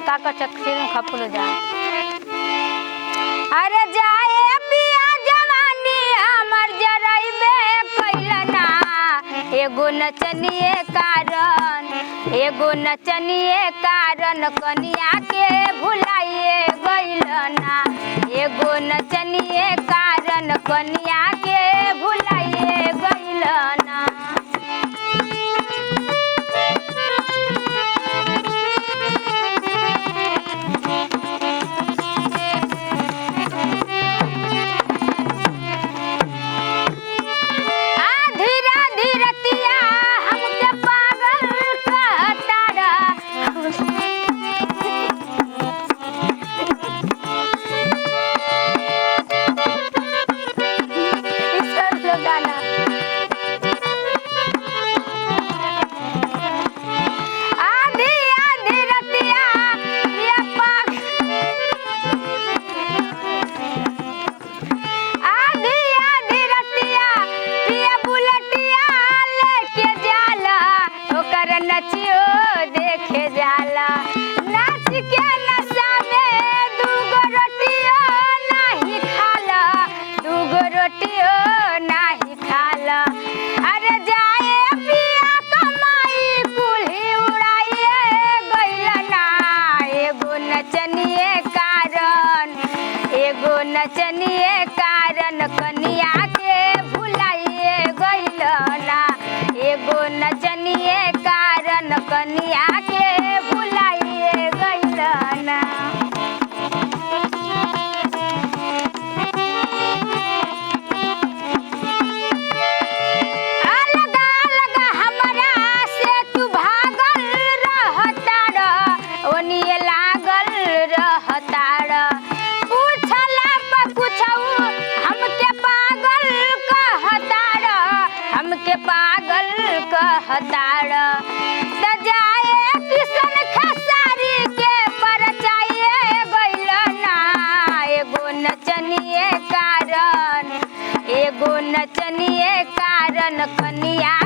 काका चक्सी में खपुल जा अरे जाए पिया जवानी हमर जरइबे कैलना एगो नचनिए कारण कनिया के भुलाइए गइलना एगो नचनिए कारण कनिया के भुलाइए गइलना नचनिए कारण कनिया के भुलाइए गइलना एगो नचनिए कारण कनिया के भुलाइए गइलना अलगा अलगा हमरा से तू भागल रहताड़ ओनिए लागल रहताड़ पागल कहताड़ सजाए किसन खेसारी के परचाइए गइलना एगो नचनिए कारण कनिया